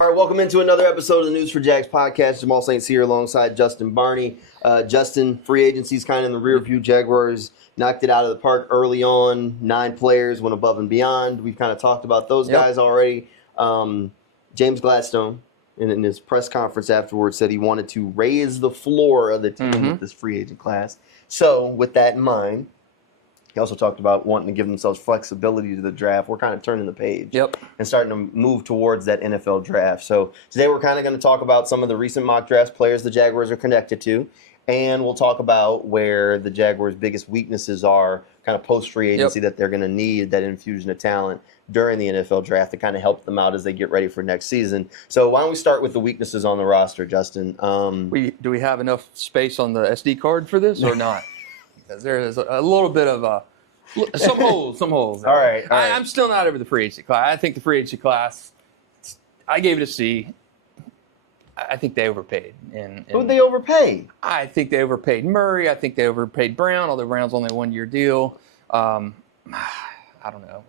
All right, welcome into another episode of the News4JAGS podcast. Jamal St here alongside Justin Barney. Justin, free agency's kind of in the rear view. Jaguars knocked it out of the park early on. 9 players went above and beyond. We've kind of talked about those guys already. James Gladstone, in his press conference afterwards, said he wanted to raise the floor of the team with this free agent class. So, with that in mind, he also talked about wanting to give themselves flexibility to the draft. We're kind of turning the page and starting to move towards that NFL draft. So today we're kind of going to talk about some of the recent mock drafts players the Jaguars are connected to, and we'll talk about where the Jaguars' biggest weaknesses are kind of post-free agency that they're going to need that infusion of talent during the NFL draft to kind of help them out as they get ready for next season. So why don't we start with the weaknesses on the roster, Justin? Do we have enough space on the SD card for this or not? Because there is a little bit of some holes. All right. I'm still not over the free agency class. I think the free agency class, I gave it a C. I think they overpaid. Who'd they overpay? I think they overpaid Murray. I think they overpaid Brown, although Brown's only a 1-year deal. I don't know.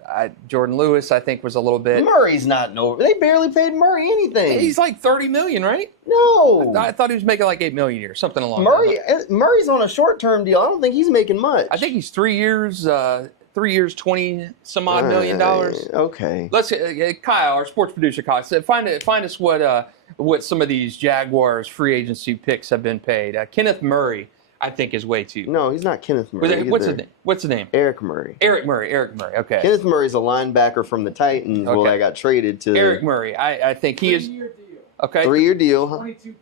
Jordan Lewis, I think, was a little bit. Murray's not an over. They barely paid Murray anything. He's like $30 million, right? No. I thought he was making like $8 million a year, something along that. Murray's on a short-term deal. I don't think he's making much. I think he's 3 years, 20 some odd $1 million. Okay. Let's Kyle, our sports producer, Kyle, said find us what some of these Jaguars free agency picks have been paid. Kenneth Murray, I think, is way too. No, he's not Kenneth Murray. What's his name? Eric Murray. Eric Murray. Okay. Kenneth Murray's a linebacker from the Titans. Okay. Well, I got traded to Eric Murray. I think he is. 3-year deal. Okay. 3-year deal. $22.5 million.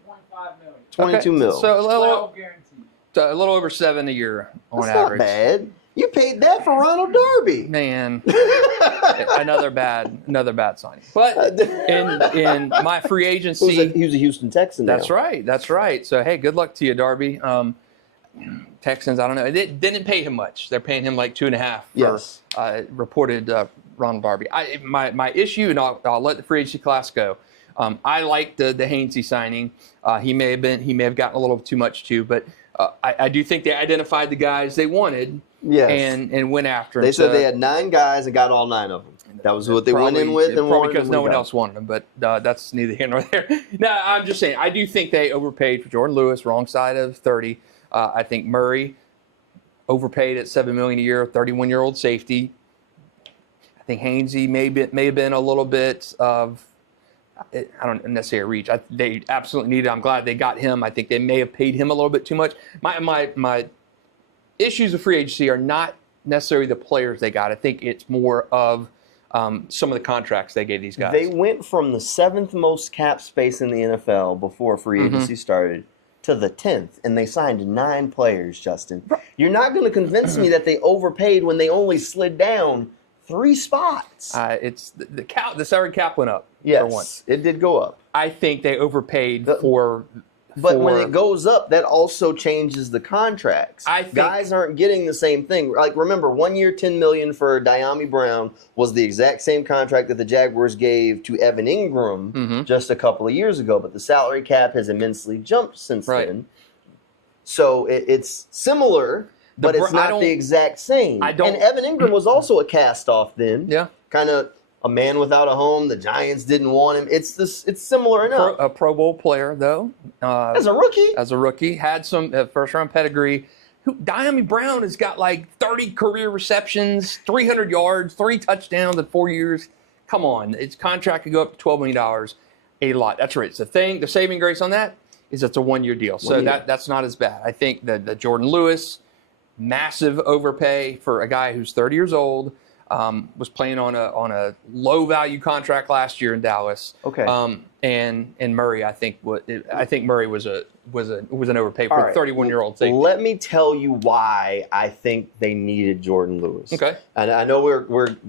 22 mil. So guaranteed. a little over 7 a year on That's average. Not bad. You paid that for Ronald Darby. Man, another bad signing. But in my free agency, he was a Houston Texan. That's right. So hey, good luck to you, Darby. Texans, I don't know. They didn't pay him much. They're paying him like 2.5 for reported Ronald Darby. My issue, and I'll let the free agency class go. I like the Hainsey signing. He may have gotten a little too much too, but I do think they identified the guys they wanted. Yes. And went after them. They said they had 9 guys and got all 9 of them. That was what they went in with. And probably because no one else wanted them, but that's neither here nor there. No, I'm just saying, I do think they overpaid for Jordan Lewis, wrong side of 30. I think Murray overpaid at $7 million a year, 31-year-old safety. I think Hainsey may have been a little bit of, I don't necessarily reach. They absolutely needed. I'm glad they got him. I think they may have paid him a little bit too much. My issues with free agency are not necessarily the players they got. I think it's more of some of the contracts they gave these guys. They went from the 7th most cap space in the NFL before free agency started to the 10th, and they signed 9 players, Justin. You're not going to convince me that they overpaid when they only slid down 3 spots. It's the salary cap went up. Yes, for once. It did go up. I think they overpaid But when it goes up, that also changes the contracts. I think guys aren't getting the same thing. Like, remember, 1 year, $10 million for Diami Brown was the exact same contract that the Jaguars gave to Evan Ingram just a couple of years ago. But the salary cap has immensely jumped since then. So it's similar, but it's not the exact same. And Evan Ingram was also a cast-off then. Yeah. Kind of a man without a home. The Giants didn't want him. It's similar enough. A Pro Bowl player, though. As a rookie. Had some first-round pedigree. Diami Brown has got like 30 career receptions, 300 yards, 3 touchdowns in 4 years. Come on. Its contract could go up to $12 million. A lot. That's right. It's the thing. The saving grace on that is it's a 1-year deal. So that's not as bad. I think the Jordan Lewis, massive overpay for a guy who's 30 years old. Was playing on a low value contract last year in Dallas. Okay. And Murray, I think Murray was an overpay for a 31-year-old safety. Let me tell you why I think they needed Jordan Lewis. Okay. And I know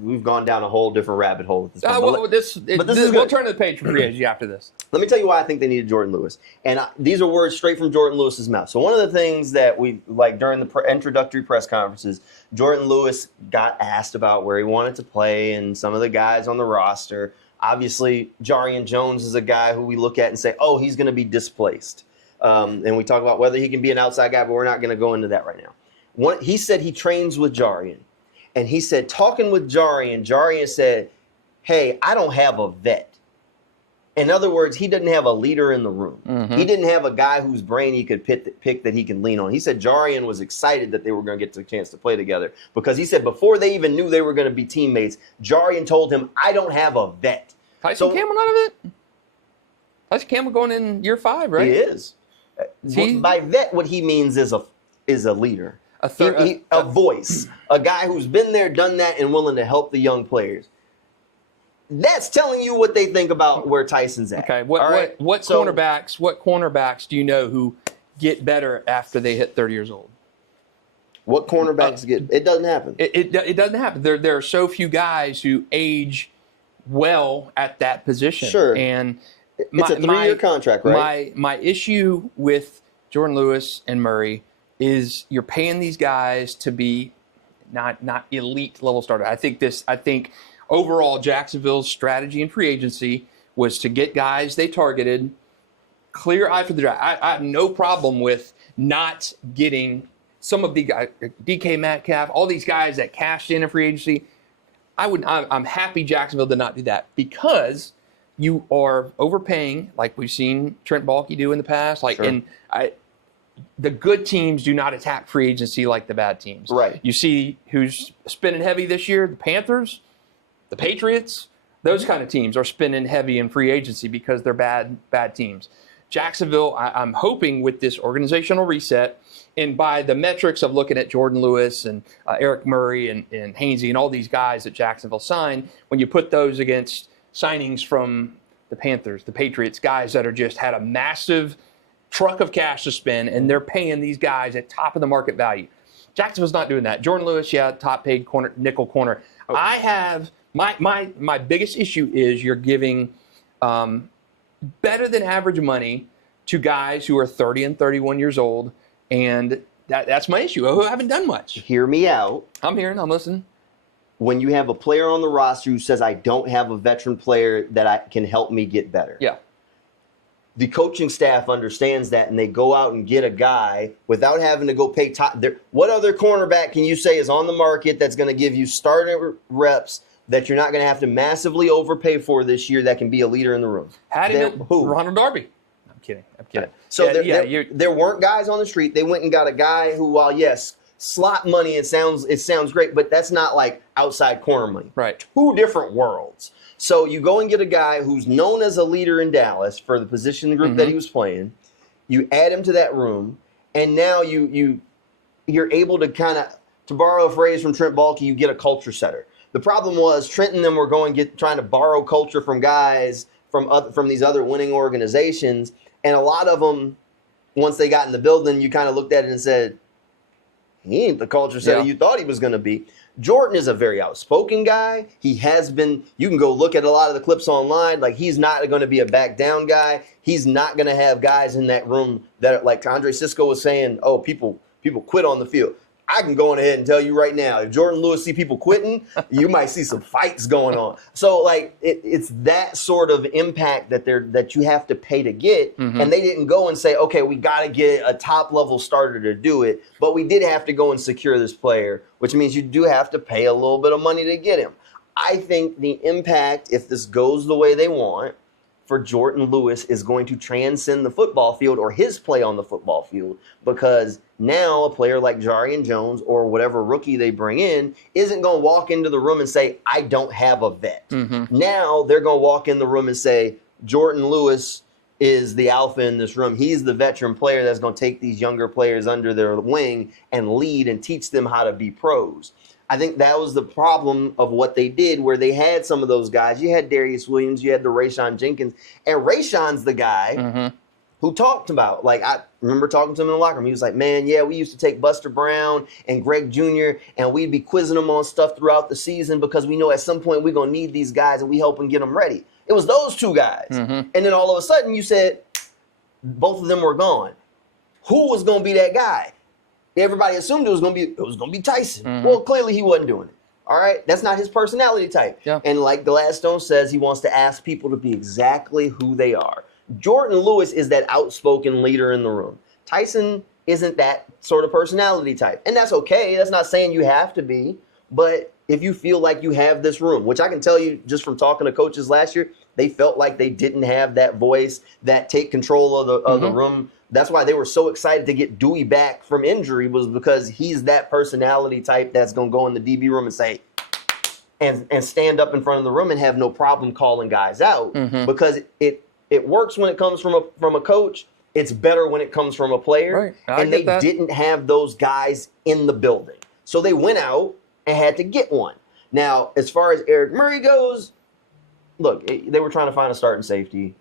we've gone down a whole different rabbit hole at this point. We'll turn to the page for free agency after this. Let me tell you why I think they needed Jordan Lewis. And these are words straight from Jordan Lewis's mouth. So one of the things that we like during the introductory press conferences, Jordan Lewis got asked about where he wanted to play and some of the guys on the roster. Obviously, Jarian Jones is a guy who we look at and say, oh, he's going to be displaced. And we talk about whether he can be an outside guy, but we're not going to go into that right now. He said he trains with Jarian. And he said, talking with Jarian said, hey, I don't have a vet. In other words, he didn't have a leader in the room. Mm-hmm. He didn't have a guy whose brain he could pick that he can lean on. He said Jarian was excited that they were going to get the chance to play together because he said before they even knew they were going to be teammates, Jarian told him, I don't have a vet. Tyson Campbell out of it? Tyson Campbell going in year 5, right? He is. By vet, what he means is a leader. A voice. A guy who's been there, done that, and willing to help the young players. That's telling you what they think about where Tyson's at. Okay. What cornerbacks do you know who get better after they hit 30 years old? What cornerbacks get? It doesn't happen. It doesn't happen. There are so few guys who age well at that position. Sure. And it's a 3-year contract, right? My issue with Jordan Lewis and Murray is you're paying these guys to be not elite level starters. I think overall Jacksonville's strategy in free agency was to get guys they targeted, clear eye for the draft. I have no problem with not getting some of the guys, DK Metcalf, all these guys that cashed in free agency. I'm happy Jacksonville did not do that because you are overpaying, like we've seen Trent Baalke do in the past. Sure. The good teams do not attack free agency like the bad teams. Right. You see who's spending heavy this year? The Panthers, the Patriots, those kind of teams are spending heavy in free agency because they're bad teams. Jacksonville, I'm hoping with this organizational reset, and by the metrics of looking at Jordan Lewis and Eric Murray and Hainsey and all these guys that Jacksonville signed, when you put those against signings from the Panthers, the Patriots, guys that are just had a massive truck of cash to spend, and they're paying these guys at top of the market value. Jacksonville's not doing that. Jordan Lewis, top paid corner, nickel corner. Oh. I have my biggest issue is you're giving better than average money to guys who are 30 and 31 years old, and that's my issue. Who haven't done much. Hear me out. I'm hearing. I'm listening. When you have a player on the roster who says, I don't have a veteran player that can help me get better. Yeah. The coaching staff understands that, and they go out and get a guy without having to go pay top. What other cornerback can you say is on the market that's going to give you starter reps that you're not going to have to massively overpay for this year that can be a leader in the room? Who? Ronald Darby. I'm kidding. So there weren't guys on the street. They went and got a guy who, while yes, slot money, it sounds great, but that's not like outside corner money. Right. 2 different worlds. So you go and get a guy who's known as a leader in Dallas for the position group that he was playing. You add him to that room, and now you're able to to borrow a phrase from Trent Baalke, you get a culture setter. The problem was Trent and them were trying to borrow culture from guys from these other winning organizations, and a lot of them, once they got in the building, you kind of looked at it and said, he ain't the culture setter you thought he was going to be. Jordan is a very outspoken guy. He has been. You can go look at a lot of the clips online. Like, he's not going to be a back down guy. He's not going to have guys in that room that, like Andre Sisco was saying, oh, people quit on the field. I can go on ahead and tell you right now, if Jordan Lewis see people quitting, you might see some fights going on. So, like, it's that sort of impact that you have to pay to get. And they didn't go and say, okay, we got to get a top-level starter to do it. But we did have to go and secure this player, which means you do have to pay a little bit of money to get him. I think the impact, if this goes the way they want, for Jordan Lewis is going to transcend the football field or his play on the football field, because now a player like Jarian Jones or whatever rookie they bring in isn't going to walk into the room and say, I don't have a vet. Now they're going to walk in the room and say, Jordan Lewis is the alpha in this room. He's the veteran player that's going to take these younger players under their wing and lead and teach them how to be pros. I think that was the problem of what they did, where they had some of those guys. You had Darius Williams, you had the Rayshon Jenkins, and Rayshon's the guy who talked about, like, I remember talking to him in the locker room. He was like, man, yeah, we used to take Buster Brown and Greg Jr., and we'd be quizzing them on stuff throughout the season because we know at some point we're going to need these guys, and we help them get them ready. It was those 2 guys. And then all of a sudden you said both of them were gone. Who was going to be that guy? Everybody assumed it was going to be Tyson. Well, clearly he wasn't doing it. All right? That's not his personality type. Yeah. And like Gladstone says, he wants to ask people to be exactly who they are. Jordan Lewis is that outspoken leader in the room. Tyson isn't that sort of personality type. And that's okay. That's not saying you have to be. But if you feel like you have this room, which I can tell you just from talking to coaches last year, they felt like they didn't have that voice, that take control of the room. That's why they were so excited to get Dewey back from injury, was because he's that personality type that's going to go in the DB room and say, and stand up in front of the room and have no problem calling guys out, because it works when it comes from a coach. It's better when it comes from a player. Right. And they didn't have those guys in the building. So they went out and had to get one. Now, as far as Eric Murray goes, look, they were trying to find a starting safety.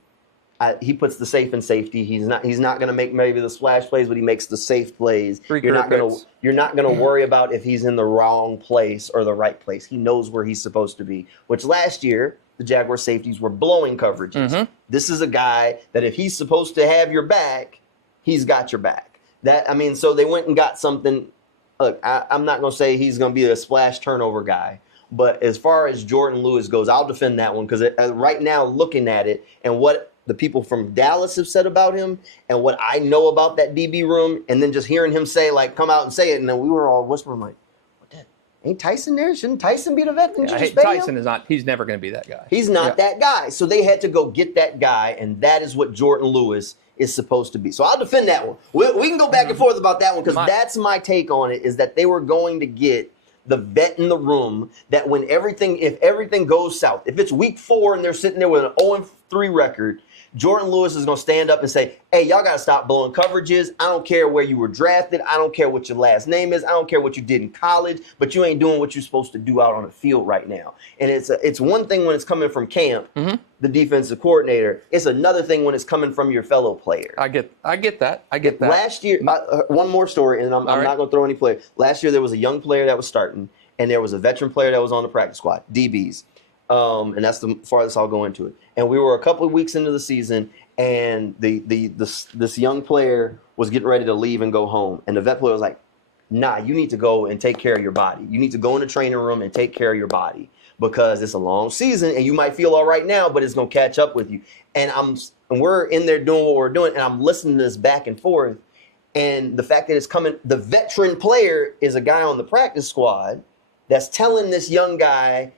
He puts the safe in safety. He's not going to make maybe the splash plays, but he makes the safe plays. You're not going to worry about if he's in the wrong place or the right place. He knows where he's supposed to be, which last year the Jaguar safeties were blowing coverages. This is a guy that if he's supposed to have your back, he's got your back. So they went and got something. Look, I'm not going to say he's going to be a splash turnover guy, but as far as Jordan Lewis goes, I'll defend that one, because right now, looking at it and what the people from Dallas have said about him and what I know about that DB room, and then just hearing him say, like, come out and say it, and then we were all whispering, like, what the? Ain't Tyson there? Shouldn't Tyson be the vet? Tyson is not. He's never going to be that guy. He's not that guy. So they had to go get that guy, and that is what Jordan Lewis is supposed to be. So I'll defend that one. We can go back and forth about that one, because that's my take on it, is that they were going to get the vet in the room that if everything goes south, if it's week 4 and they're sitting there with an 0-3 record, Jordan Lewis is going to stand up and say, hey, y'all got to stop blowing coverages. I don't care where you were drafted. I don't care what your last name is. I don't care what you did in college, but you ain't doing what you're supposed to do out on the field right now. And it's one thing when it's coming from camp, the defensive coordinator. It's another thing when it's coming from your fellow player. I get that. Last year, one more story, and I'm not going to throw any play. Last year, there was a young player that was starting, and there was a veteran player that was on the practice squad, DBs. And that's the farthest I'll go into it. And we were a couple of weeks into the season, and this young player was getting ready to leave and go home. And the vet player was like, nah, you need to go and take care of your body. You need to go in the training room and take care of your body, because it's a long season, and you might feel all right now, but it's going to catch up with you. And we're in there doing what we're doing, and I'm listening to this back and forth. And the fact that it's coming, the veteran player is a guy on the practice squad that's telling this young guy,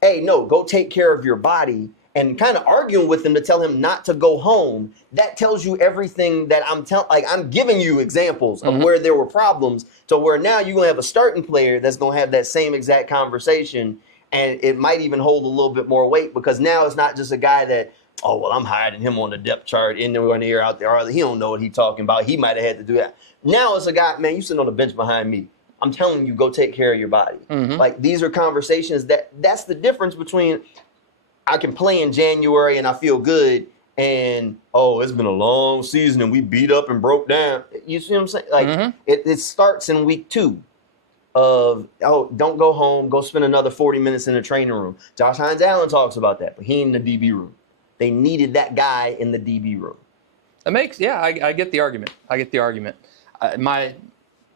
hey, no, go take care of your body, and kind of arguing with him to tell him not to go home. That tells you everything that I'm giving you examples of where there were problems, to where now you're going to have a starting player that's going to have that same exact conversation, and it might even hold a little bit more weight, because now it's not just a guy that, oh, well, I'm hiding him on the depth chart in there, here, out there. Or he don't know what he's talking about. He might have had to do that. Now it's a guy, man, you sitting on the bench behind me. I'm telling you, go take care of your body. Like, these are conversations that's the difference between I can play in January and I feel good, and, oh, it's been a long season and we beat up and broke down. You see what I'm saying? Like, it starts in week 2 of, oh, don't go home, go spend another 40 minutes in the training room. Josh Hines-Allen talks about that, but he in the DB room. They needed that guy in the DB room. I get the argument.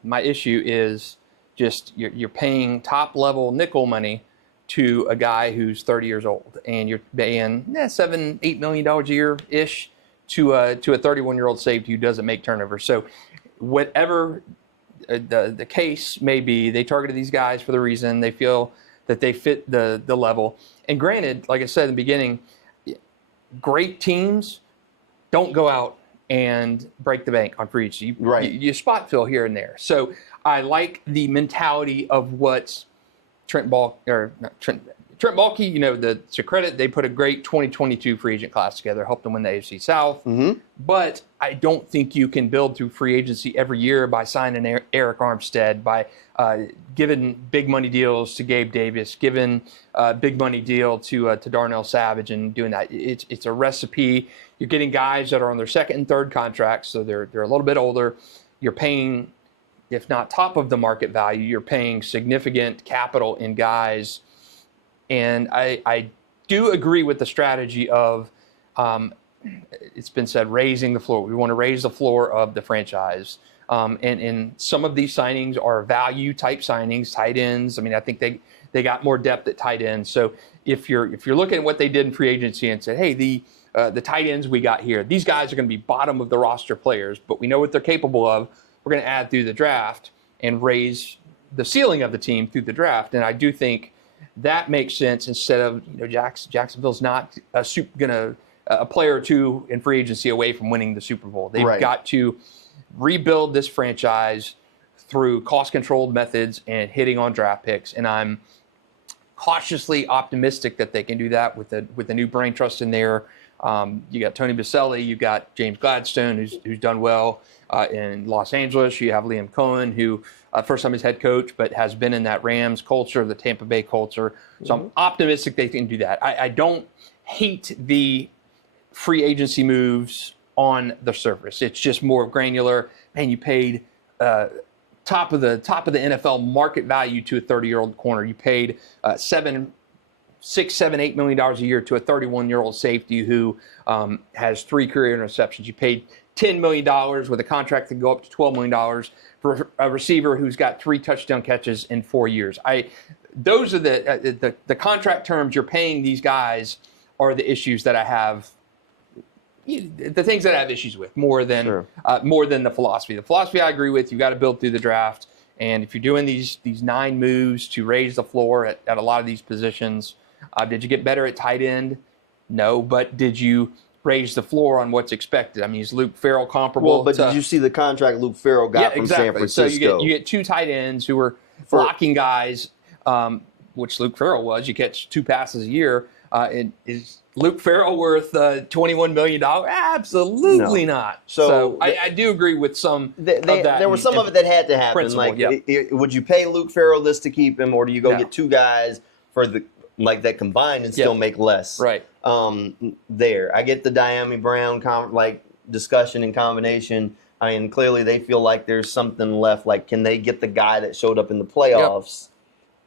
My issue is just you're paying top-level nickel money to a guy who's 30 years old, and you're paying $7-8 million a year-ish to a 31-year-old safety who doesn't make turnovers. So whatever the case may be, they targeted these guys for the reason they feel that they fit the level. And granted, like I said in the beginning, great teams don't go out and break the bank on free agency. You spot fill here and there. So I like the mentality of what Trent Baalke, to credit, they put a great 2022 free agent class together, helped them win the AFC South. But I don't think you can build through free agency every year by signing Eric Armstead, by giving big money deals to Gabe Davis, giving a big money deal to Darnell Savage, and doing that. It's a recipe. You're getting guys that are on their second and third contracts, so they're a little bit older. You're paying, if not top of the market value, you're paying significant capital in guys. And I do agree with the strategy of, it's been said, raising the floor. We want to raise the floor of the franchise. And some of these signings are value type signings, tight ends. I mean, I think they got more depth at tight ends. So if you're looking at what they did in free agency and said, hey, the tight ends we got here, these guys are going to be bottom of the roster players, but we know what they're capable of. We're going to add through the draft and raise the ceiling of the team through the draft. And I do think that makes sense instead of, Jacksonville's not a player or two in free agency away from winning the Super Bowl. They've got to rebuild this franchise through cost-controlled methods and hitting on draft picks. And I'm cautiously optimistic that they can do that with the new brain trust in there. You got Tony Baselli, you got James Gladstone, who's done well in Los Angeles. You have Liam Cohen, who first time as head coach, but has been in that Rams culture, the Tampa Bay culture. So I'm optimistic they can do that. I don't hate the free agency moves on the surface. It's just more granular. Man, you paid top of the NFL market value to a 30-year-old corner. You paid $6, $7, $8 million a year to a 31-year-old safety who has 3 career interceptions. You paid $10 million with a contract that can go up to $12 million for a receiver who's got 3 touchdown catches in 4 years. Those are the contract terms you're paying these guys are the issues that I have. The things that I have issues with more than the philosophy. The philosophy I agree with. You got to build through the draft, and if you're doing these 9 moves to raise the floor at a lot of these positions, did you get better at tight end? No, but did you raise the floor on what's expected? I mean, is Luke Farrell comparable? Well, but did you see the contract Luke Farrell got from San Francisco? So you get 2 tight ends who are blocking guys, which Luke Farrell was. You catch 2 passes a year. And is Luke Farrell worth $21 million? Absolutely not. So I do agree with some of that. There was some of it that had to happen. Would you pay Luke Farrell this to keep him, or do you go get 2 guys for that combined and still make less? Right. There, I get the Diami Brown discussion and combination. I mean, clearly they feel like there's something left. Like, can they get the guy that showed up in the playoffs?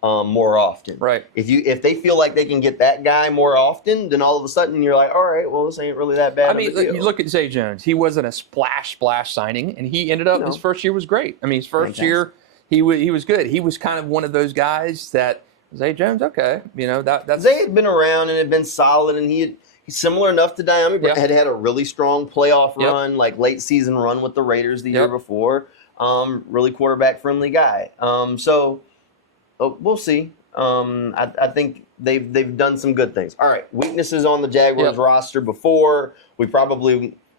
More often. Right. If they feel like they can get that guy more often, then all of a sudden you're like, all right, well, this ain't really that bad. I mean, you look at Zay Jones. He wasn't a splash signing, and he ended up his first year was great. I mean, his first year he was good. He was kind of one of those guys that Zay Jones. Okay, that's Zay had been around and had been solid, and he's similar enough to Diami, but had a really strong playoff run, like late season run with the Raiders the year before. Really quarterback friendly guy. We'll see. I think they've done some good things. All right, weaknesses on the Jaguars roster before.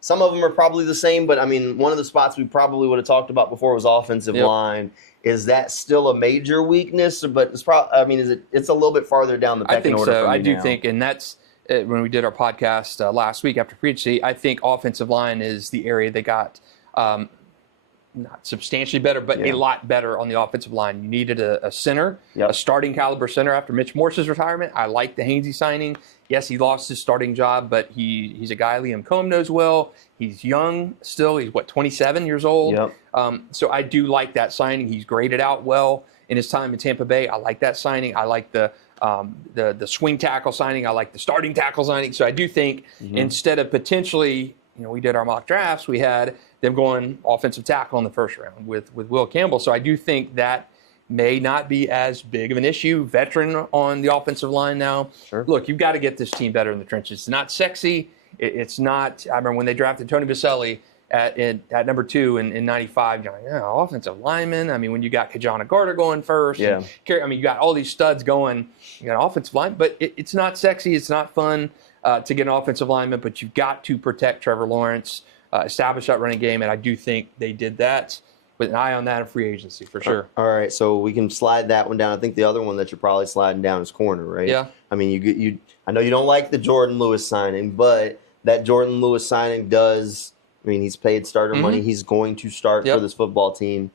Some of them are probably the same, but I mean, one of the spots we probably would have talked about before was offensive line. Is that still a major weakness? But it's it's a little bit farther down the pecking order. I think so. I do now. think, and that's when we did our podcast last week after free agency. I think offensive line is the area they got. Not substantially better, but a lot better on the offensive line. You needed a center, a starting caliber center after Mitch Morse's retirement. I like the Hainsey signing. Yes, he lost his starting job, but he's a guy Liam Cohen knows well. He's young still. He's, 27 years old? Yep. So I do like that signing. He's graded out well in his time in Tampa Bay. I like that signing. I like the swing tackle signing. I like the starting tackle signing. So I do think instead of potentially, we did our mock drafts, we had them going offensive tackle in the first round with Will Campbell. So I do think that may not be as big of an issue. Veteran on the offensive line now. Sure. Look, you've got to get this team better in the trenches. It's not sexy. It's not. I remember when they drafted Tony Baselli at number 2 in 95. You're like, offensive lineman. I mean, when you got Kajana Garter going first. Yeah. You got all these studs going. You got offensive line, but it's not sexy. It's not fun to get an offensive lineman. But you've got to protect Trevor Lawrence. Establish that running game, and I do think they did that with an eye on that in free agency for sure. All right, so we can slide that one down. I think the other one that you're probably sliding down is corner, right? Yeah. I mean, I know you don't like the Jordan Lewis signing, but that Jordan Lewis signing does. I mean, he's paid starter money. He's going to start for this football team.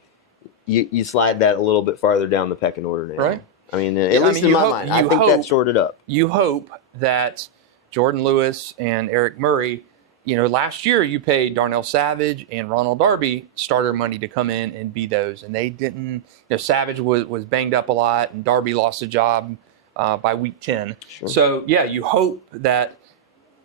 You slide that a little bit farther down the pecking order now, right? I mean, at least in my mind, I think that's shorted up. You hope that Jordan Lewis and Eric Murray. Last year you paid Darnell Savage and Ronald Darby starter money to come in and be those, and they didn't. Savage was banged up a lot, and Darby lost a job by week 10. Sure. So you hope that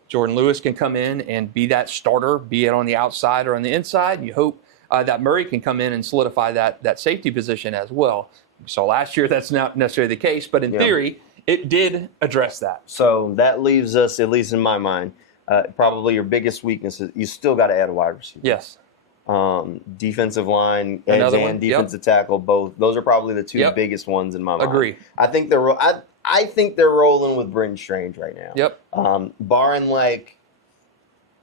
Jordan Lewis can come in and be that starter, be it on the outside or on the inside. You hope that Murray can come in and solidify that safety position as well. We saw last year that's not necessarily the case, but in theory it did address that. So that leaves us, at least in my mind. Probably your biggest weakness is you still got to add a wide receiver. Yes. Defensive line, edge Another and one, defensive tackle, both. Those are probably the two biggest ones in my mind. Agree. I think I think they're rolling with Britton Strange right now. Yep. Barring like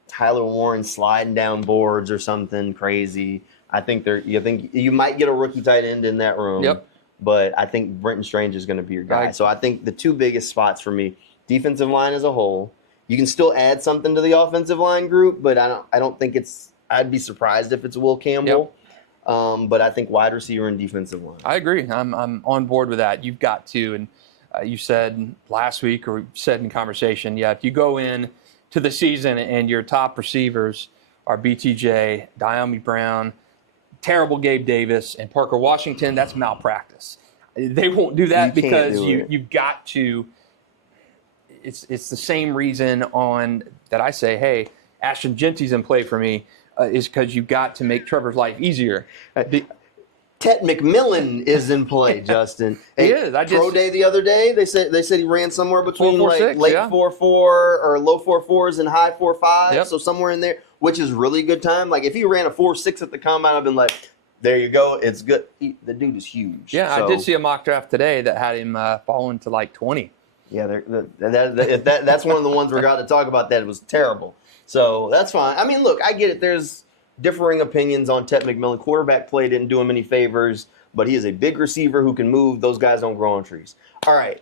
Tyler Warren sliding down boards or something crazy. I think you might get a rookie tight end in that room. Yep. But I think Britton Strange is going to be your guy. So I think the two biggest spots for me, defensive line as a whole. You can still add something to the offensive line group, but I don't think it's. I'd be surprised if it's Will Campbell. Yep. But I think wide receiver and defensive line. I agree. I'm on board with that. You've got to, and you said last week or said in conversation, if you go in to the season and your top receivers are BTJ, Diami Brown, terrible Gabe Davis, and Parker Washington, that's malpractice. They won't do that because you've got to. It's the same reason that I say, hey, Ashton Genty's in play for me, is because you've got to make Trevor's life easier. Tet McMillan is in play, Justin. He is. Pro day the other day, they said he ran somewhere between 4.46, late 4.4 or low 4.4s and high 4.5, Yep. so somewhere in there, which is really good time. Like if he ran a 4.6 at the combine, I've been like, there you go, it's good. The dude is huge. Yeah, so, I did see a mock draft today that had him falling to like 20. Yeah, that's one of the ones we're going to talk about. That it was terrible. So that's fine. I mean, look, I get it. There's differing opinions on Tet McMillan. Quarterback play didn't do him any favors, but he is a big receiver who can move. Those guys don't grow on trees. All right.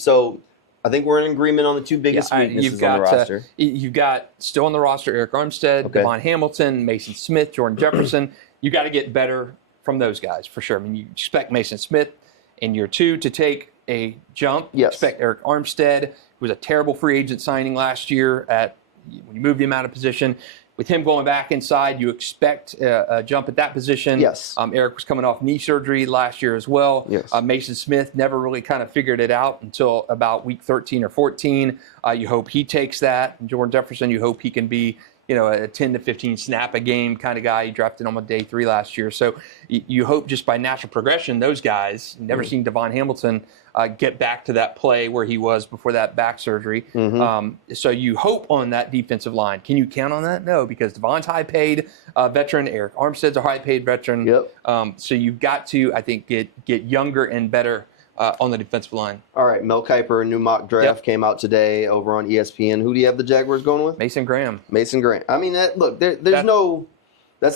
So I think we're in agreement on the two biggest weaknesses on the roster. You've got still on the roster Eric Armstead, Devon Hamilton, Mason Smith, Jordan Jefferson. You got to get better from those guys for sure. I mean, you expect Mason Smith in year 2 to take a jump. You expect Eric Armstead, who was a terrible free agent signing last year when you moved him out of position. With him going back inside, you expect a jump at that position. Yes. Eric was coming off knee surgery last year as well. Yes. Mason Smith never really kind of figured it out until about week 13 or 14. You hope he takes that. And Jordan Jefferson, you hope he can be a 10 to 15 snap a game kind of guy. He drafted him on day 3 last year. So you hope just by natural progression, those guys, never seen Devon Hamilton get back to that play where he was before that back surgery. So you hope on that defensive line. Can you count on that? No, because Devon's high-paid veteran. Eric Armstead's a high-paid veteran. Yep. So you've got to, I think, get younger and better on the defensive line. All right, Mel Kiper, a new mock draft came out today over on ESPN. Who do you have the Jaguars going with? Mason Graham. Mason Graham. I mean, that's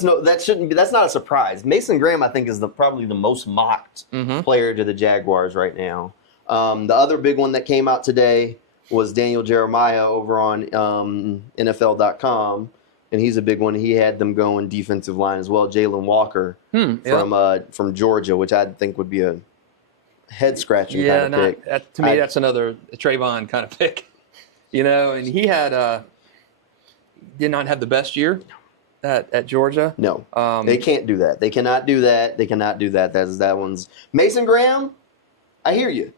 not a surprise. Mason Graham, I think, is probably the most mocked player to the Jaguars right now. The other big one that came out today was Daniel Jeremiah over on NFL.com, and he's a big one. He had them going defensive line as well. Jalen Walker from Georgia, which I think would be a head-scratching kind of pick. To me, that's another Trayvon kind of pick. And he did not have the best year at Georgia. No, they can't do that. They cannot do that. They cannot do that. That one's Mason Graham. I hear you.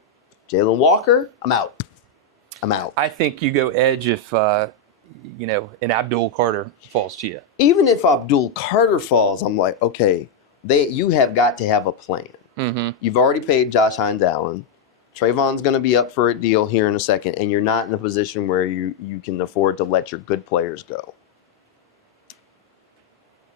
Jalen Walker, I'm out. I think you go edge if an Abdul Carter falls to you. Even if Abdul Carter falls, I'm like, okay, you have got to have a plan. You've already paid Josh Hines Allen. Trayvon's going to be up for a deal here in a second, and you're not in a position where you can afford to let your good players go.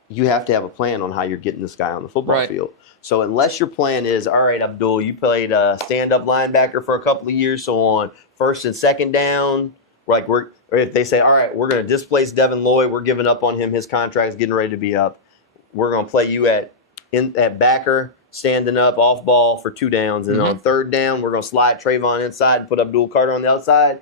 You have to have a plan on how you're getting this guy on the football field. So unless your plan is, all right, Abdul, you played a stand-up linebacker for a couple of years, so on first and second down, or if they say, all right, we're going to displace Devin Lloyd, we're giving up on him, his contract's getting ready to be up. We're going to play you at backer, standing up, off ball for 2 downs, and on third down, we're going to slide Trayvon inside and put Abdul Carter on the outside.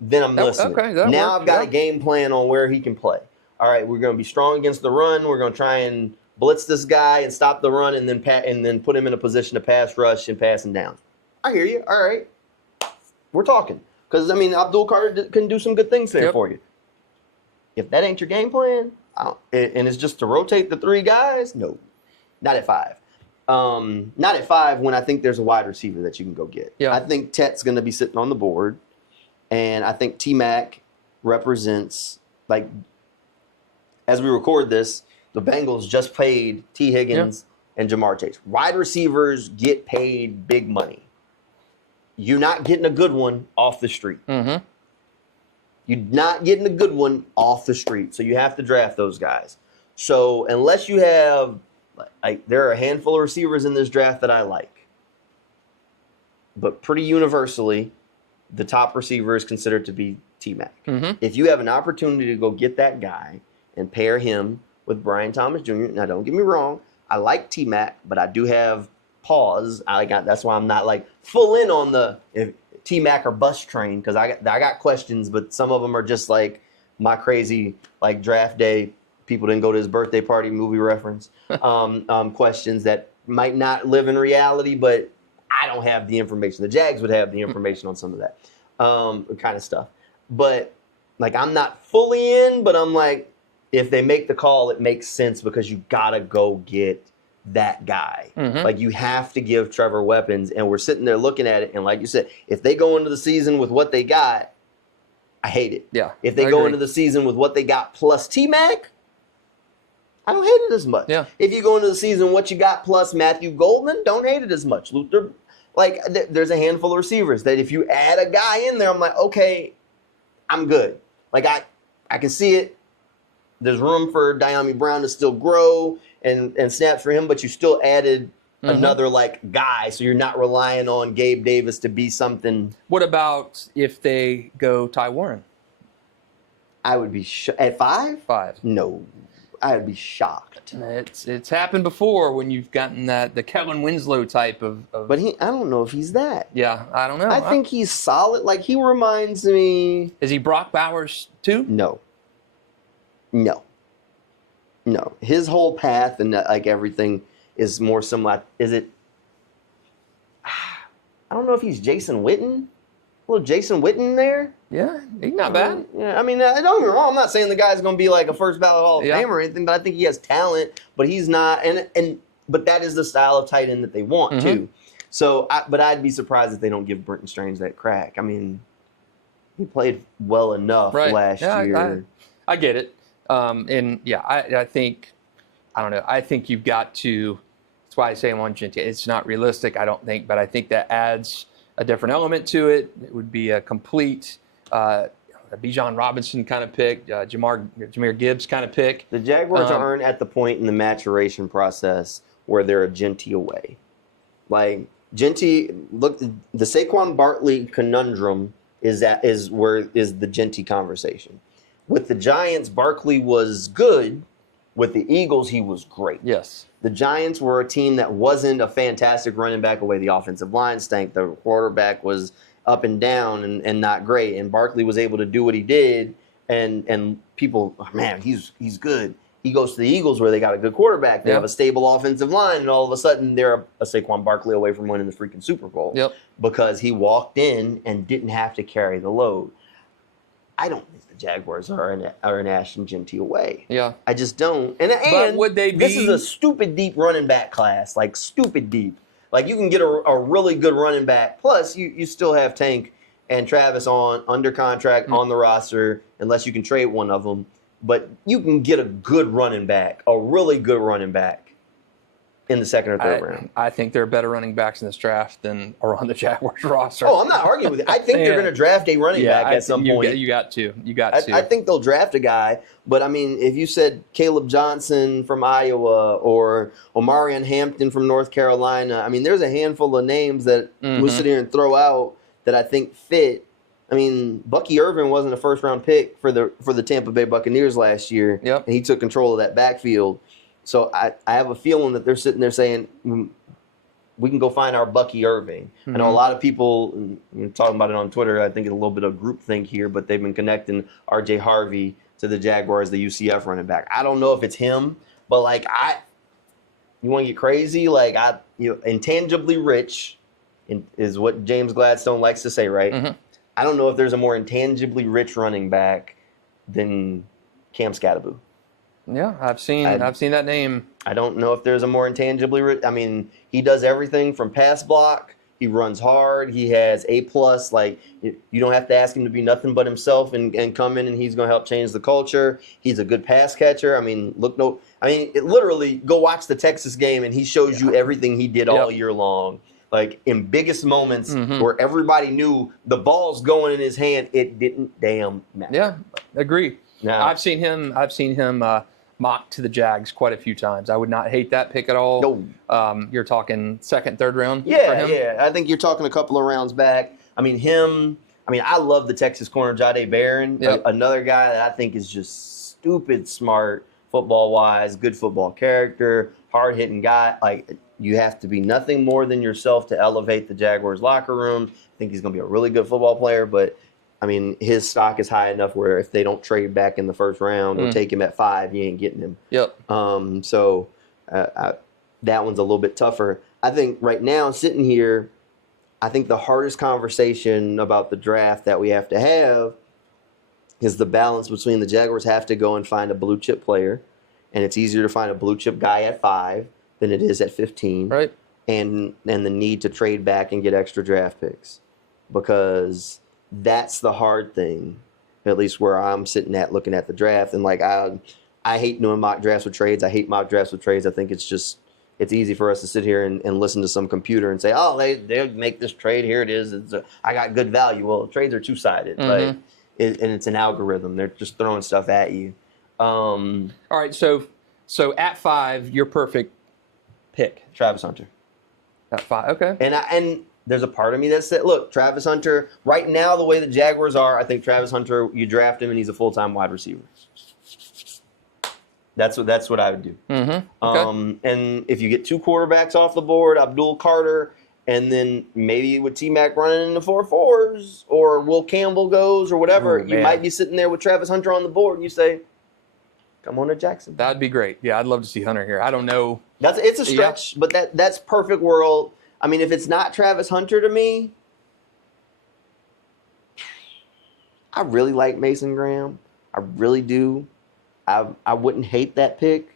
Then I'm listening. Now I've got a game plan on where he can play. All right, we're going to be strong against the run. We're going to try and blitz this guy and stop the run, and then put him in a position to pass rush and pass him down. I hear you. All right, we're talking. Because Abdul Carter can do some good things there for you. If that ain't your game plan, and it's just to rotate the 3 guys, no, not at 5. Not at 5 when I think there's a wide receiver that you can go get. I think Tet's going to be sitting on the board, and I think T-Mac represents, like, as we record this, the Bengals just paid T. Higgins and Jamar Chase. Wide receivers get paid big money. You're not getting a good one off the street. You're not getting a good one off the street, so you have to draft those guys. So unless you have, there are a handful of receivers in this draft that I like, but pretty universally, the top receiver is considered to be T-Mac. Mm-hmm. If you have an opportunity to go get that guy and pair him with Brian Thomas Jr., now don't get me wrong, I like T-Mac, but I do have pause. That's why I'm not like full in on the T-Mac or bust train, because I got questions, but some of them are just like my crazy like draft day. People didn't go to his birthday party movie reference questions that might not live in reality, but I don't have the information. The Jags would have the information on some of that kind of stuff. But like I'm not fully in, but I'm like, if they make the call, it makes sense because you gotta go get that guy. Mm-hmm. Like you have to give Trevor weapons, and we're sitting there looking at it, and like you said, if they go into the season with what they got, I hate it. Yeah. If they go into the season with what they got plus T-Mac, I don't hate it as much. Yeah. If you go into the season what you got plus Matthew Goldman, don't hate it as much. Luther, like there's a handful of receivers that if you add a guy in there, I'm like, okay, I'm good. Like I can see it. There's room for Diami Brown to still grow and snaps for him, but you still added another like guy, so you're not relying on Gabe Davis to be something. What about if they go Ty Warren? I would be at 5? 5. No, I would be shocked. It's happened before when you've gotten the Kellen Winslow type of. But I don't know if he's that. Yeah, I don't know. I think he's solid. Like he reminds me. Is he Brock Bowers too? No. His whole path and like everything is more similar. Is it? I don't know if he's Jason Witten. A little Jason Witten there. Yeah, he's not bad. Yeah, I mean, don't get me wrong. I'm not saying the guy's going to be like a first ballot Hall of Famer or anything, but I think he has talent. But he's not, but that is the style of tight end that they want too. So, but I'd be surprised if they don't give Brenton Strange that crack. I mean, he played well enough last year. I get it. I think, I don't know. I think you've got to. That's why I say I'm on Genti. It's not realistic, I don't think, but I think that adds a different element to it. It would be a complete Bijan Robinson kind of pick, Jahmyr Gibbs kind of pick. The Jaguars aren't at the point in the maturation process where they're a Genti away. Like Genti, look, the Saquon Barkley conundrum is the Genti conversation. With the Giants, Barkley was good. With the Eagles, he was great. Yes. The Giants were a team that wasn't a fantastic running back away. The offensive line stank. The quarterback was up and down and not great. And Barkley was able to do what he did. And people, oh, man, he's good. He goes to the Eagles where they got a good quarterback. They have a stable offensive line. And all of a sudden, they're a Saquon Barkley away from winning the freaking Super Bowl. Yep. Because he walked in and didn't have to carry the load. I don't think the Jaguars are an Ashton Genti away. Yeah. I just don't. And would they be? This is a stupid deep running back class. Like, stupid deep. Like, you can get a really good running back. Plus, you still have Tank and Travis under contract on the roster, unless you can trade one of them. But you can get a good running back, a really good running back, in the second or third round. I think there are better running backs in this draft than are on the Jaguars roster. Oh, I'm not arguing with it. I think they're going to draft a running back at some point. You got to. I think they'll draft a guy. But, I mean, if you said Caleb Johnson from Iowa or Omarion Hampton from North Carolina, I mean, there's a handful of names that we'll sit here and throw out that I think fit. I mean, Bucky Irvin wasn't a first-round pick for the Tampa Bay Buccaneers last year. Yep. And he took control of that backfield. So I have a feeling that they're sitting there saying, we can go find our Bucky Irving. I know a lot of people talking about it on Twitter. I think it's a little bit of groupthink here, but they've been connecting R.J. Harvey to the Jaguars, the UCF running back. I don't know if it's him, but like you want to get crazy? Like intangibly rich is what James Gladstone likes to say, right? Mm-hmm. I don't know if there's a more intangibly rich running back than Cam Scatterbo. Yeah, I've seen that name. I don't know if there's a more intangibly rich. I mean, he does everything from pass block. He runs hard. He has A+. Like, you don't have to ask him to be nothing but himself and come in and he's going to help change the culture. He's a good pass catcher. I mean, literally go watch the Texas game and he shows you everything he did all year long. Like, in biggest moments where everybody knew the ball's going in his hand, it didn't damn matter. Yeah, agree. Now, I've seen him mocked to the Jags quite a few times. I would not hate that pick at all. No. You're talking second, third round for Yeah, him? yeah. I think you're talking a couple of rounds back. I mean, I love the Texas corner, Jahdae Barron. Yep. Another guy that I think is just stupid smart football-wise, good football character, hard-hitting guy. Like, you have to be nothing more than yourself to elevate the Jaguars locker room. I think he's going to be a really good football player, but I mean, his stock is high enough where if they don't trade back in the first round or take him at 5, you ain't getting him. Yep. So that one's a little bit tougher. I think right now, sitting here, I think the hardest conversation about the draft that we have to have is the balance between the Jaguars have to go and find a blue chip player, and it's easier to find a blue chip guy at 5 than it is at 15. Right. And the need to trade back and get extra draft picks, because that's the hard thing, at least where I'm sitting at looking at the draft. And like, I hate doing mock drafts with trades. I hate mock drafts with trades. I think it's easy for us to sit here and listen to some computer and say, oh, they'll make this trade. Here it is. I got good value. Well, trades are two-sided, and it's an algorithm. They're just throwing stuff at you. All right, so at 5, your perfect pick. Travis Hunter. At 5, okay. And there's a part of me that said, look, Travis Hunter, right now, the way the Jaguars are, I think Travis Hunter, you draft him and he's a full-time wide receiver. That's what I would do. Okay. And if you get 2 quarterbacks off the board, Abdul Carter, and then maybe with T-Mac running in the 4-4s, or Will Campbell goes, or whatever, you might be sitting there with Travis Hunter on the board, and you say, come on to Jackson. That'd be great. Yeah, I'd love to see Hunter here. I don't know. It's a stretch, but that's perfect world. I mean, if it's not Travis Hunter to me, I really like Mason Graham. I really do. I wouldn't hate that pick,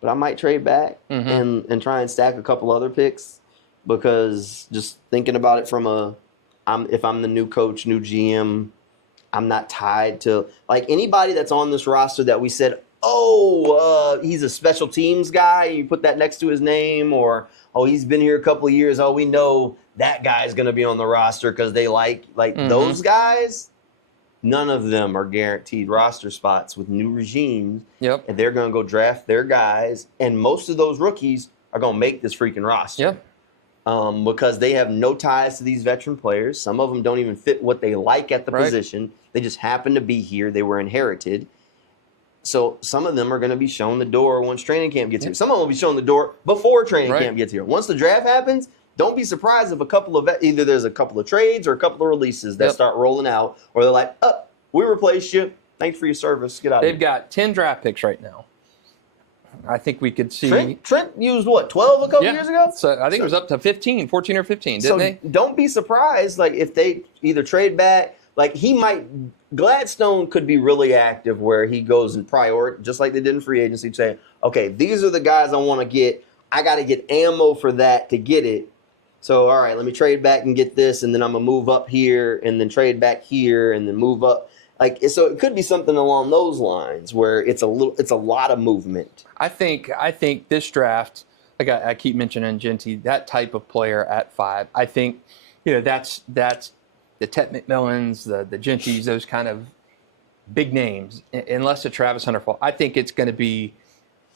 but I might trade back and try and stack a couple other picks, because just thinking about it from if I'm the new coach, new GM, I'm not tied to like anybody that's on this roster that we said, he's a special teams guy. You put that next to his name, or he's been here a couple of years. Oh, we know that guy's going to be on the roster because they like those guys. None of them are guaranteed roster spots with new regimes. Yep. And they're going to go draft their guys, and most of those rookies are going to make this freaking roster. Yep. Because they have no ties to these veteran players. Some of them don't even fit what they like at the position. They just happen to be here. They were inherited. So some of them are going to be shown the door once training camp gets here. Some of them will be shown the door before training camp gets here. Once the draft happens, don't be surprised if either there's a couple of trades or a couple of releases that start rolling out, or they're like, we replaced you. Thanks for your service. Get out of here. They've got 10 draft picks right now. I think we could see. Trent used, 12 a couple years ago? So I think it was up to 15, 14 or 15, didn't they? Don't be surprised if they either trade back. Gladstone could be really active where he goes and just like they did in free agency, saying, okay, these are the guys I want to get. I got to get ammo for that to get it. So, all right, let me trade back and get this, and then I'm going to move up here, and then trade back here, and then move up. So it could be something along those lines where it's a lot of movement. I think this draft, like I keep mentioning Genty, that type of player at 5, I think, that's the Tet McMillans, the Gentys, those kind of big names, unless a Travis Hunter fall. I think it's going to be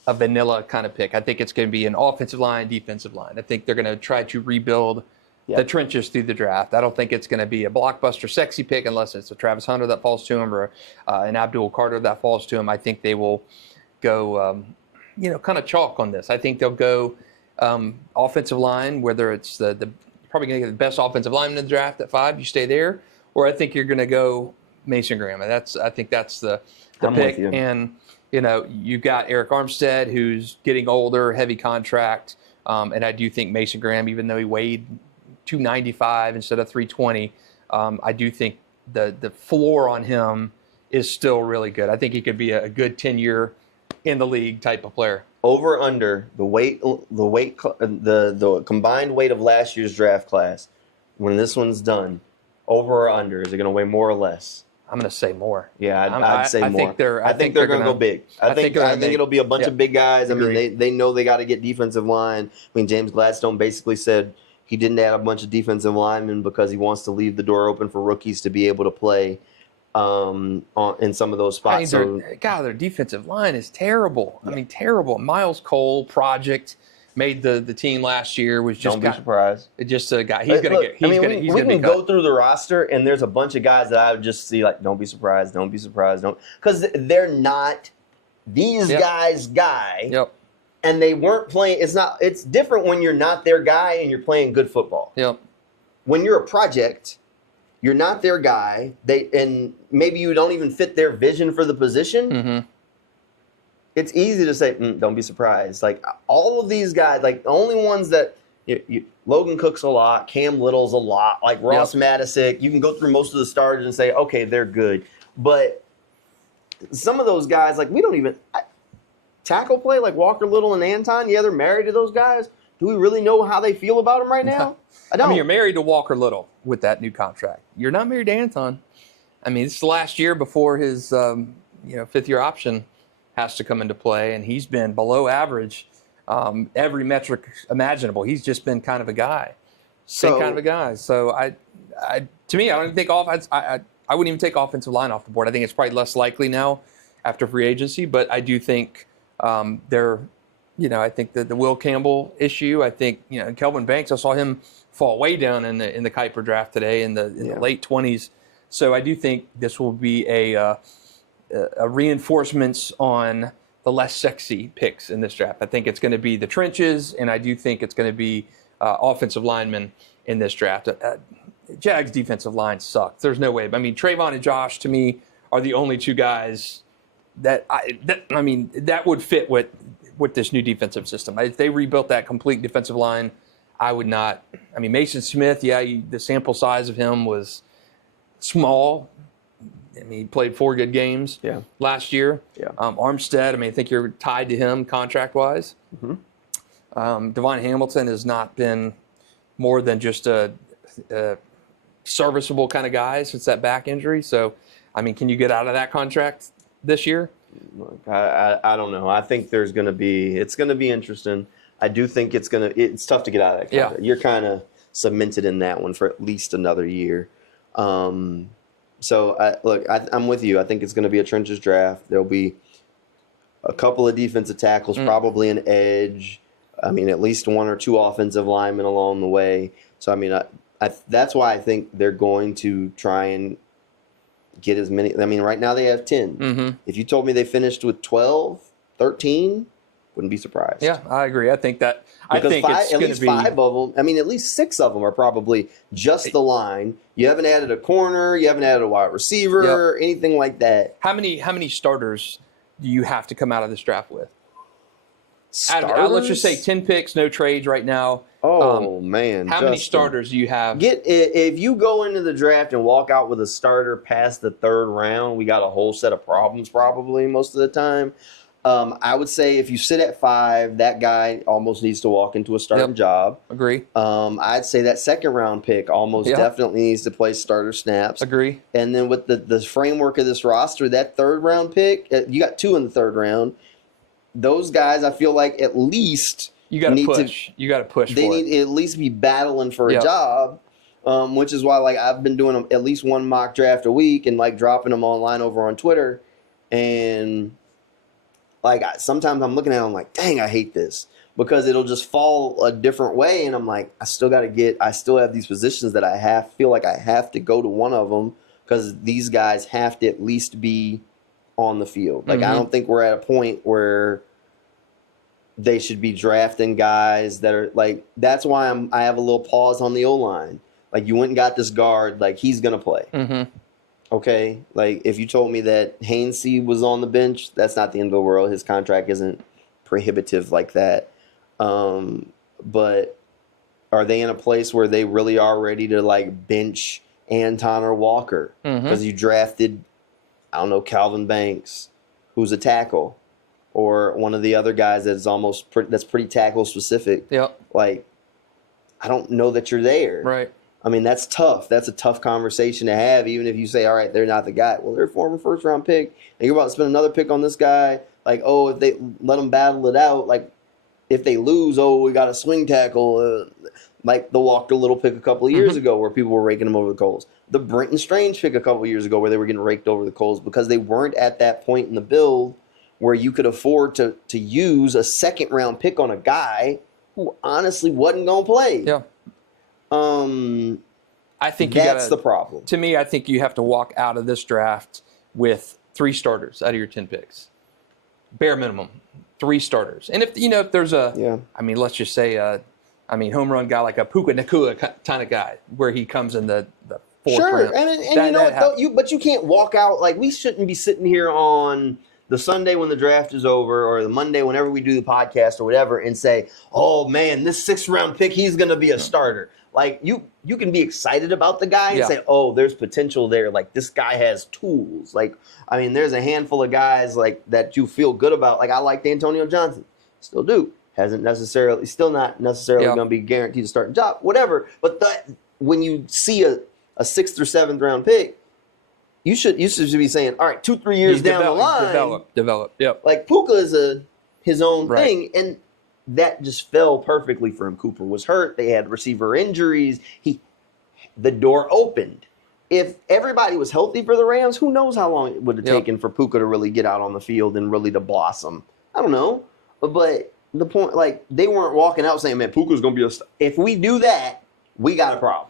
a vanilla kind of pick. I think it's going to be an offensive line, defensive line. I think they're going to try to rebuild the trenches through the draft. I don't think it's going to be a blockbuster sexy pick unless it's a Travis Hunter that falls to him, or an Abdul Carter that falls to him. I think they will go, kind of chalk on this. I think they'll go offensive line, whether it's the probably going to get the best offensive lineman in the draft at 5. You stay there, or I think you're going to go Mason Graham. And I think that's the I'm pick. with you. And you've got Eric Armstead, who's getting older, heavy contract, and I do think Mason Graham, even though he weighed 295 instead of 320, I do think the floor on him is still really good. I think he could be a good 10-year in the league type of player. Over under the combined weight of last year's draft class, when this one's done, over or under, is it going to weigh more or less? I'm going to say more. Yeah, I'd say more. I think they're going to go big. I think it'll be a bunch of big guys. I mean, they know they got to get defensive line. I mean, James Gladstone basically said he didn't add a bunch of defensive linemen because he wants to leave the door open for rookies to be able to play. in some of those spots. Their defensive line is terrible. Yeah. I mean, terrible. Miles Cole project made the team last year. Was just don't be surprised. It just a guy. He's gonna get. We can go through the roster, and there's a bunch of guys that I would just see like, don't be surprised, don't be surprised, don't, because they're not these guys' guy. Yep. And they weren't playing. It's different when you're not their guy and you're playing good football. Yep. When you're a project, you're not their guy. And maybe you don't even fit their vision for the position. Mm-hmm. It's easy to say, don't be surprised. Like all of these guys, like the only ones that Logan Cook's a lot, Cam Little's a lot, like Ross Matisic. You can go through most of the starters and say, okay, they're good. But some of those guys, like we don't even tackle play, like Walker Little and Anton. Yeah, they're married to those guys. Do we really know how they feel about them right now? I don't. I mean, you're married to Walker Little with that new contract. You're not married to Anton. I mean, it's the last year before his fifth-year option has to come into play, and he's been below average every metric imaginable. He's just been kind of a guy. So to me, I don't even think offense. I wouldn't even take offensive line off the board. I think it's probably less likely now after free agency, but I do think I think the Will Campbell issue. I think Kelvin Banks. I saw him fall way down in the Kuiper draft today in the late 20s. So I do think this will be a reinforcements on the less sexy picks in this draft. I think it's going to be the trenches, and I do think it's going to be offensive linemen in this draft. Jags defensive line sucks. There's no way. I mean, Trayvon and Josh to me are the only two guys that would fit with this new defensive system. If they rebuilt that complete defensive line, I would not. I mean, Mason Smith, the sample size of him was small. I mean, he played 4 good games last year. Yeah. Armstead, I think you're tied to him contract-wise. Mm-hmm. Devon Hamilton has not been more than just a serviceable kind of guy since that back injury. So, I mean, can you get out of that contract this year? Look, I don't know. I think it's going to be interesting. I do think it's tough to get out of that contract. Yeah. You're kind of cemented in that one for at least another year. So, I'm with you. I think it's going to be a trenches draft. There'll be a couple of defensive tackles, probably an edge. I mean, at least 1 or 2 offensive linemen along the way. So, I mean, that's why I think they're going to try and get as many. I mean, right now they have 10. Mm-hmm. If you told me they finished with 12, 13, wouldn't be surprised. Yeah, I agree. I think that. Because at least 5 of them, I mean, at least 6 of them are probably just the line. You haven't added a corner, you haven't added a wide receiver, anything like that. How many starters do you have to come out of this draft with? Let's just say 10 picks, no trades right now. Oh, man. How many starters do you have? If you go into the draft and walk out with a starter past the 3rd round, we got a whole set of problems probably most of the time. I would say if you sit at 5, that guy almost needs to walk into a starting job. Agree. I'd say that 2nd round pick almost definitely needs to play starter snaps. Agree. And then with the framework of this roster, that 3rd round pick, you got 2 in the 3rd round. Those guys, I feel like at least you got to push. They need to at least be battling for a job, which is why I've been doing at least 1 mock draft a week and dropping them online over on Twitter. And sometimes I'm looking at them like, dang, I hate this, because it'll just fall a different way, and I'm like, I still have these positions that I feel like I have to go to one of them because these guys have to at least be on the field. I don't think we're at a point where they should be drafting guys that are that's why I have a little pause on the O-line. You went and got this guard, he's going to play. Mm-hmm. Okay, if you told me that Hainsey was on the bench, that's not the end of the world. His contract isn't prohibitive like that. But are they in a place where they really are ready to bench Anton or Walker? Because you drafted, I don't know, Calvin Banks, who's a tackle, or one of the other guys that's pretty tackle specific. Yep. I don't know that you're there. Right. I mean, that's tough. That's a tough conversation to have, even if you say, all right, they're not the guy. Well, they're a former first-round pick, and you're about to spend another pick on this guy. If they let them battle it out, if they lose, we got a swing tackle, the Walker Little pick a couple of years ago where people were raking him over the coals. the Brenton Strange pick a couple years ago where they were getting raked over the coals because they weren't at that point in the build where you could afford to use a second-round pick on a guy who honestly wasn't going to play. Yeah. I think that's the problem. To me, I think you have to walk out of this draft with 3 starters out of your 10 picks. Bare minimum, 3 starters. And if there's let's just say home run guy like a Puka Nacua kind of guy where he comes in the 4th round. And but you can't walk out like we shouldn't be sitting here on the Sunday when the draft is over or the Monday whenever we do the podcast or whatever and say, oh man, this 6th round pick, he's going to be a starter. Like you can be excited about the guy and say, oh, there's potential there. Like this guy has tools. Like, I mean, there's a handful of guys like that you feel good about. Like I liked Antonio Johnson. Still do. Still not necessarily going to be guaranteed to start a job, whatever. But when you see a 6th or 7th round pick, you should be saying, all right, 2-3 years down the line, develop. Yep. Like Puka is his own thing, and that just fell perfectly for him. Cooper was hurt; they had receiver injuries. The door opened. If everybody was healthy for the Rams, who knows how long it would have taken for Puka to really get out on the field and really to blossom? I don't know, but the point, like they weren't walking out saying, "Man, Puka's going to be a star." If we do that, we got a problem.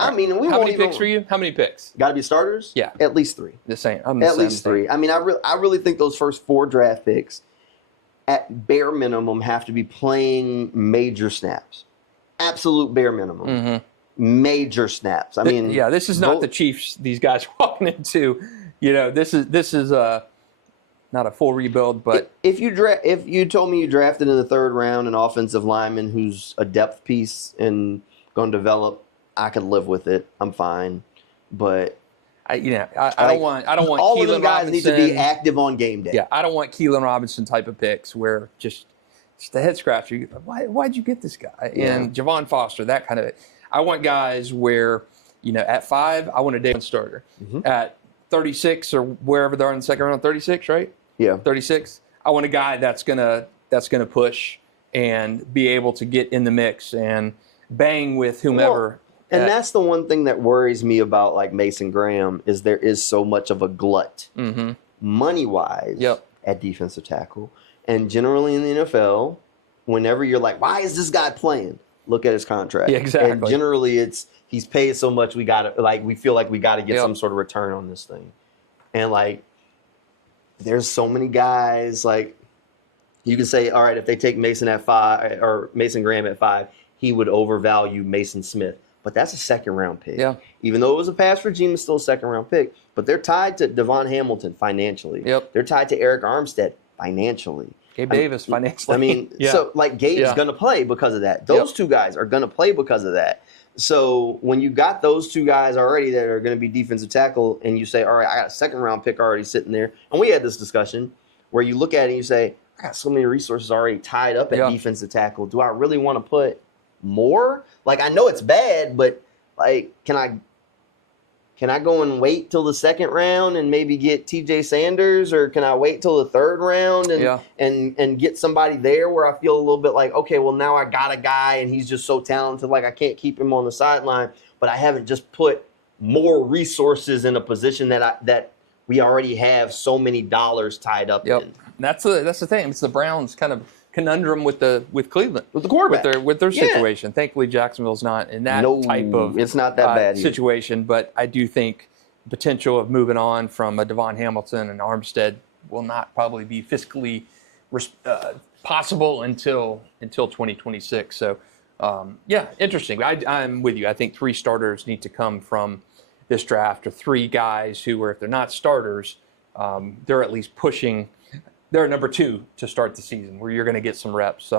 I mean, how many picks for you? How many picks? Got to be starters? Yeah. At least 3. The same. At least 3. I mean, I really think those first 4 draft picks, at bare minimum, have to be playing major snaps. Absolute bare minimum. Mm-hmm. Major snaps. I mean, this is not the Chiefs. These guys are walking into. This is not a full rebuild, but if you told me you drafted in the 3rd round an offensive lineman who's a depth piece and going to develop, I could live with it. I'm fine, but I don't want all Keelan of them guys Robinson, need to be active on game day. Yeah, I don't want Keelan Robinson type of picks where just the head scratcher. Why'd you get this guy? Yeah. And Javon Foster, that kind of. I want guys where at 5, I want a day one starter. Mm-hmm. At 36 or wherever they're in the 2nd round, 36, right? Yeah, 36. I want a guy that's gonna push and be able to get in the mix and bang with whomever. Well, and that's the one thing that worries me about like Mason Graham is there is so much of a glut, money-wise, at defensive tackle. And generally in the NFL, whenever you're like, why is this guy playing? Look at his contract. Yeah, exactly. And generally he's paid so much we feel like we gotta get some sort of return on this thing. And like there's so many guys like you can say, all right, if they take Mason at 5 or Mason Graham at 5, he would overvalue Mason Smith. But that's a 2nd round pick. Yeah. Even though it was a pass regime, it's still a 2nd round pick. But they're tied to Devon Hamilton financially. Yep. They're tied to Eric Armstead financially. Gabe Davis financially. I mean, so like Gabe's going to play because of that. Those 2 guys are going to play because of that. So when you got those 2 guys already that are going to be defensive tackle and you say, all right, I got a 2nd round pick already sitting there. And we had this discussion where you look at it and you say, I got so many resources already tied up at defensive tackle. Do I really want to put more? Like, I know it's bad, but like, can I go and wait till the 2nd round and maybe get TJ Sanders, or can I wait till the 3rd round and get somebody there where I feel a little bit like, okay, well now I got a guy and he's just so talented, like I can't keep him on the sideline, but I haven't just put more resources in a position that we already have so many dollars tied up in. That's the thing. It's the Browns kind of conundrum with Cleveland, with the quarterback, with their situation. Thankfully, Jacksonville's not in that type of it's not that bad situation. But I do think potential of moving on from a Devon Hamilton and Armstead will not probably be fiscally possible until 2026. So interesting. I'm with you. I think 3 starters need to come from this draft, or 3 guys who are, if they're not starters, they're at least pushing. They're number 2 to start the season, where you're going to get some reps.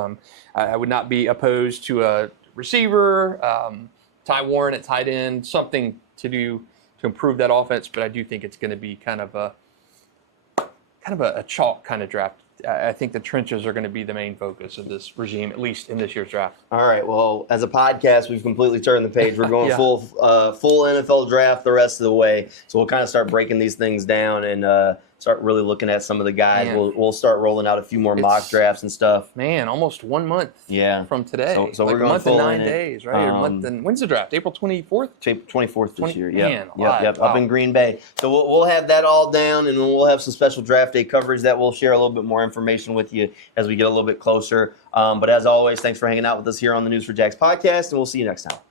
I would not be opposed to a receiver, Ty Warren at tight end, something to do to improve that offense. But I do think it's going to be kind of a chalk kind of draft. I think the trenches are going to be the main focus of this regime, at least in this year's draft. All right. Well, as a podcast, we've completely turned the page. We're going full NFL draft the rest of the way. So we'll kind of start breaking these things down and start really looking at some of the guys. Man. We'll start rolling out a few more mock drafts and stuff. Man, almost 1 month from today. So like we're a going month and full 9 in it. days, right? Or month and when's the draft? April 24th? 24th this year. Man, Yep. wow. Up in Green Bay. So we'll have that all down, and then we'll have some special draft day coverage that we'll share a little bit more information with you as we get a little bit closer. But as always, thanks for hanging out with us here on the News4JAGS podcast, and we'll see you next time.